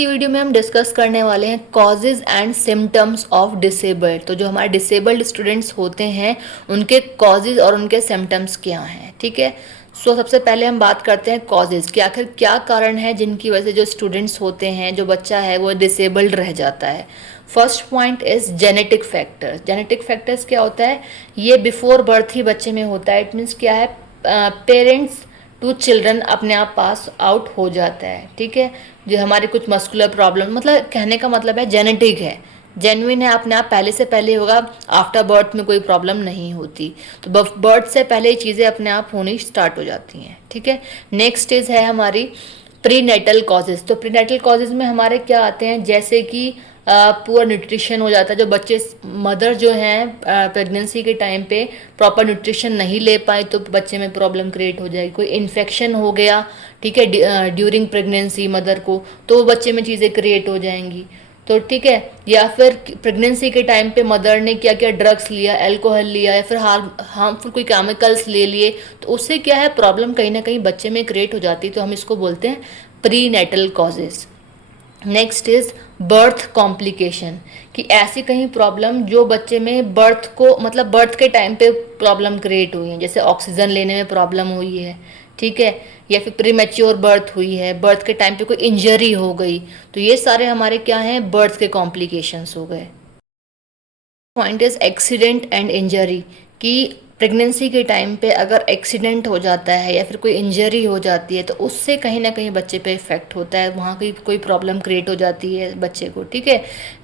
की वीडियो में हम डिस्कस करने वाले हैं causes and symptoms of disabled. तो जो हमारे डिसेबल्ड स्टूडेंट्स होते हैं उनके कॉजेज़ और उनके सिम्टम्स क्या हैं, ठीक है। सबसे पहले हम बात करते हैं कॉजेज़ कि आखिर क्या कारण है जिनकी वजह से जो स्टूडेंट्स होते हैं, जो बच्चा है वो डिसेबल्ड रह जाता है। First point is genetic factors. Genetic factors क्या होता है, ये बिफोर बर्थ ही बच्चे में होता है। इट मीन्स क्या है, पेरेंट्स टू चिल्ड्रन अपने आप पास आउट हो जाता है, ठीक है। जो हमारे कुछ मस्कुलर प्रॉब्लम, मतलब कहने का मतलब है जेनेटिक है, जेन्युइन है, अपने आप पहले से पहले होगा, आफ्टर बर्थ में कोई प्रॉब्लम नहीं होती। तो बर्थ से पहले ही चीज़ें अपने आप होनी स्टार्ट हो जाती हैं, ठीक है। नेक्स्ट स्टेज है हमारी प्रीनेटल कॉजेज़। तो प्रीनेटल कॉजेज़ में हमारे क्या आते हैं, जैसे कि पुअर न्यूट्रिशन हो जाता है। जो बच्चे, मदर जो हैं प्रेगनेंसी के टाइम पे प्रॉपर न्यूट्रिशन नहीं ले पाए तो बच्चे में प्रॉब्लम क्रिएट हो जाएगी। कोई इन्फेक्शन हो गया, ठीक है, ड्यूरिंग प्रेगनेंसी मदर को, तो बच्चे में चीज़ें क्रिएट हो जाएंगी। तो ठीक है, या फिर प्रेगनेंसी के टाइम पे मदर ने क्या क्या ड्रग्स लिया, अल्कोहल लिया या फिर हार्मफुल कोई केमिकल्स ले लिए, तो उससे क्या है, प्रॉब्लम कहीं ना कहीं बच्चे में क्रिएट हो जाती है। तो हम इसको बोलते हैं prenatal causes. Next is birth complication, कि ऐसी कहीं प्रॉब्लम जो बच्चे में बर्थ को, मतलब बर्थ के टाइम पे प्रॉब्लम क्रिएट हुई है, जैसे ऑक्सीजन लेने में प्रॉब्लम हुई है, ठीक है, या फिर प्रीमेच्योर बर्थ हुई है, बर्थ के टाइम पे कोई इंजरी हो गई, तो ये सारे हमारे क्या हैं, बर्थ के कॉम्प्लिकेशंस हो गए। Point is accident and injury, कि प्रेगनेंसी के टाइम पे अगर एक्सीडेंट हो जाता है या फिर कोई इंजरी हो जाती है तो उससे कहीं ना कहीं बच्चे पे इफेक्ट होता है, वहाँ की कोई प्रॉब्लम क्रिएट हो जाती है बच्चे को, ठीक है।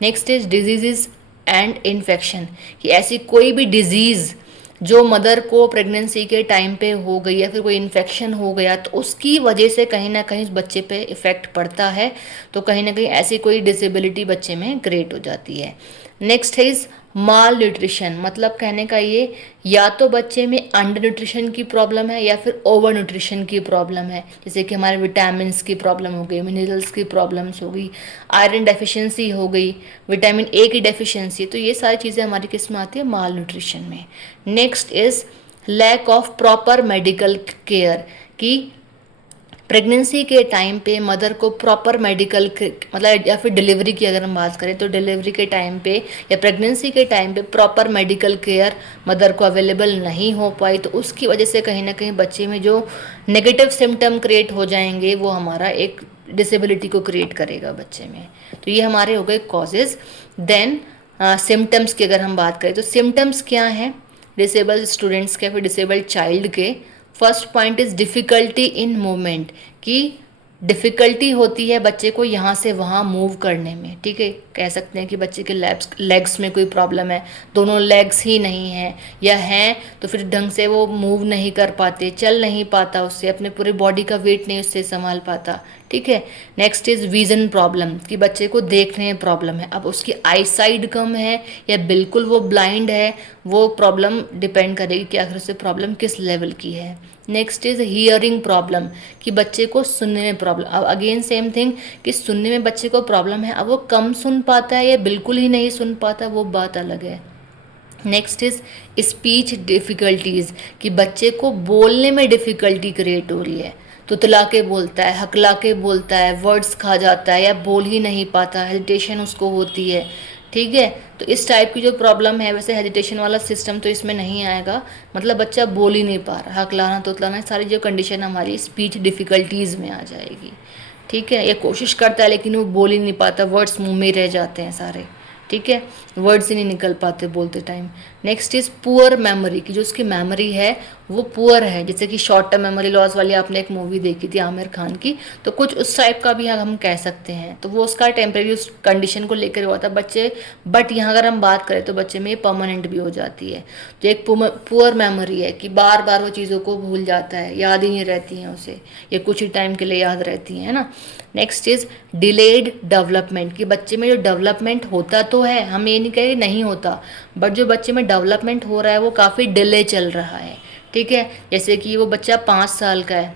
Next is diseases and infection, कि ऐसी कोई भी डिजीज़ जो मदर को प्रेगनेंसी के टाइम पे हो गई या फिर कोई इन्फेक्शन हो गया तो उसकी वजह से कहीं ना कहीं उस बच्चे पे इफ़ेक्ट पड़ता है, तो कहीं ना कहीं ऐसी कोई डिसेबिलिटी बच्चे में क्रिएट हो जाती है। नेक्स्ट है इज़ माल न्यूट्रिशन, मतलब कहने का ये, या तो बच्चे में अंडर न्यूट्रिशन की प्रॉब्लम है या फिर ओवर न्यूट्रिशन की प्रॉब्लम है, जैसे कि हमारे विटामिन की प्रॉब्लम हो गई, मिनरल्स की प्रॉब्लम्स हो गई, आयरन डेफिशिएंसी हो गई, विटामिन ए की डेफिशिएंसी, तो ये सारी चीज़ें हमारी किस में आती है, माल न्यूट्रिशन में। Next is lack of proper medical care, कि प्रेगनेंसी के टाइम पे मदर को प्रॉपर मेडिकल, मतलब या फिर डिलीवरी की अगर हम बात करें तो डिलीवरी के टाइम पे या प्रेगनेंसी के टाइम पे प्रॉपर मेडिकल केयर मदर को अवेलेबल नहीं हो पाई, तो उसकी वजह से कहीं ना कहीं बच्चे में जो नेगेटिव सिम्टम क्रिएट हो जाएंगे वो हमारा एक डिसेबिलिटी को क्रिएट करेगा बच्चे में। तो ये हमारे हो गए कॉजेज़। देन सिम्टम्स की अगर हम बात करें तो सिम्टम्स क्या हैं डिसेबल्ड स्टूडेंट्स के, फिर डिसेबल्ड चाइल्ड के। First point is difficulty in movement, कि डिफ़िकल्टी होती है बच्चे को यहाँ से वहाँ मूव करने में, ठीक है। कह सकते हैं कि बच्चे के लेग्स में कोई प्रॉब्लम है, दोनों लेग्स ही नहीं हैं, या हैं तो फिर ढंग से वो मूव नहीं कर पाते, चल नहीं पाता, उससे अपने पूरे बॉडी का वेट नहीं उससे संभाल पाता, ठीक है। नेक्स्ट इज़ विज़न प्रॉब्लम, कि बच्चे को देखने में प्रॉब्लम है, अब उसकी आई साइड कम है या बिल्कुल वो ब्लाइंड है, वो प्रॉब्लम डिपेंड करेगी कि आखिर उससे प्रॉब्लम किस लेवल की है। नेक्स्ट इज़ हियरिंग प्रॉब्लम, कि बच्चे को सुनने में प्रॉब्लम, अब अगेन सेम थिंग, कि सुनने में बच्चे को प्रॉब्लम है, अब वो कम सुन पाता है या बिल्कुल ही नहीं सुन पाता, वो बात अलग है। नेक्स्ट इज़ स्पीच डिफ़िकल्टीज़, कि बच्चे को बोलने में डिफ़िकल्टी क्रिएट हो रही है, तुतला के बोलता है, हकला के बोलता है, वर्ड्स खा जाता है या बोल ही नहीं पाता, हेजिटेशन उसको होती है, ठीक है। तो इस टाइप की जो प्रॉब्लम है, वैसे हेजिटेशन वाला सिस्टम तो इसमें नहीं आएगा, मतलब बच्चा बोल ही नहीं पा रहा, हकलाना तुतलाना, सारी जो कंडीशन हमारी स्पीच डिफ़िकल्टीज़ में आ जाएगी, ठीक है। ये कोशिश करता है लेकिन वो बोल ही नहीं पाता, वर्ड्स मुंह में रह जाते हैं सारे, ठीक है, वर्ड्स ही नहीं निकल पाते बोलते time. Next is poor memory, की जो उसकी मेमोरी है वो पुअर है, जैसे कि शॉर्ट टर्म मेमोरी लॉस वाली आपने एक मूवी देखी थी आमिर खान की, तो कुछ उस टाइप का भी हम कह सकते हैं। तो वो उसका टेम्परेरी उस कंडीशन को लेकर हुआ था बच्चे, बट यहाँ अगर हम बात करें तो बच्चे में ये परमानेंट भी हो जाती है। तो एक पुअर मेमोरी है, कि बार बार वो चीज़ों को भूल जाता है, याद ही नहीं रहती हैं उसे, ये कुछ ही टाइम के लिए याद रहती हैं, है ना। नेक्स्ट इज़ डिलेड डेवलपमेंट, कि बच्चे में जो डेवलपमेंट होता तो है, हम ये नहीं कह रहे नहीं होता, बट जो बच्चे में डेवलपमेंट हो रहा है वो काफ़ी डिले चल रहा है, ठीक है। जैसे कि वो बच्चा 5 साल का है,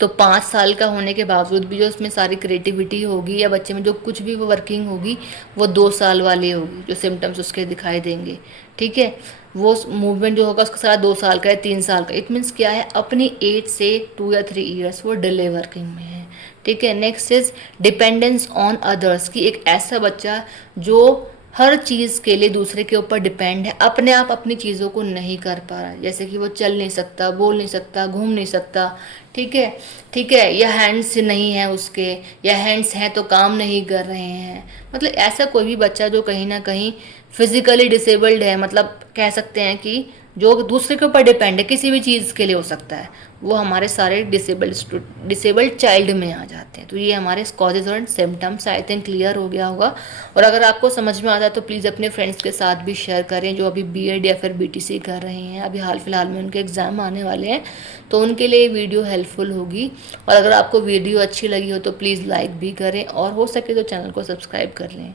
तो 5 साल का होने के बावजूद भी जो उसमें सारी क्रिएटिविटी होगी या बच्चे में जो कुछ भी वो वर्किंग होगी वो 2 साल वाली होगी, जो सिम्टम्स उसके दिखाई देंगे, ठीक है। वो मूवमेंट जो होगा उसका सारा 2 साल का है, 3 साल का, इट मीन्स क्या है, अपनी एज से 2 या 3 ईयर्स वो डिले वर्किंग में है, ठीक है। Next is dependence on others, कि एक ऐसा बच्चा जो हर चीज़ के लिए दूसरे के ऊपर डिपेंड है, अपने आप अपनी चीज़ों को नहीं कर पा रहा है, जैसे कि वो चल नहीं सकता, बोल नहीं सकता, घूम नहीं सकता, ठीक है, ठीक है, या हैंड्स नहीं है उसके, या हैंड्स हैं तो काम नहीं कर रहे हैं, मतलब ऐसा कोई भी बच्चा जो कहीं ना कहीं फिजिकली डिसेबल्ड है, मतलब कह सकते हैं कि जो दूसरे के ऊपर डिपेंड है, किसी भी चीज़ के लिए हो सकता है, वो हमारे सारे डिसेबल्ड चाइल्ड में आ जाते हैं। तो ये हमारे कॉजेज और सिम्टम्स आई थिंक क्लियर हो गया होगा। और अगर आपको समझ में आता है तो प्लीज़ अपने फ्रेंड्स के साथ भी शेयर करें जो अभी बीएड या फिर बीटीसी कर रहे हैं, अभी हाल फिलहाल में उनके एग्ज़ाम आने वाले हैं, तो उनके लिए वीडियो हेल्पफुल होगी। और अगर आपको वीडियो अच्छी लगी हो तो प्लीज़ लाइक भी करें, और हो सके तो चैनल को सब्सक्राइब कर लें।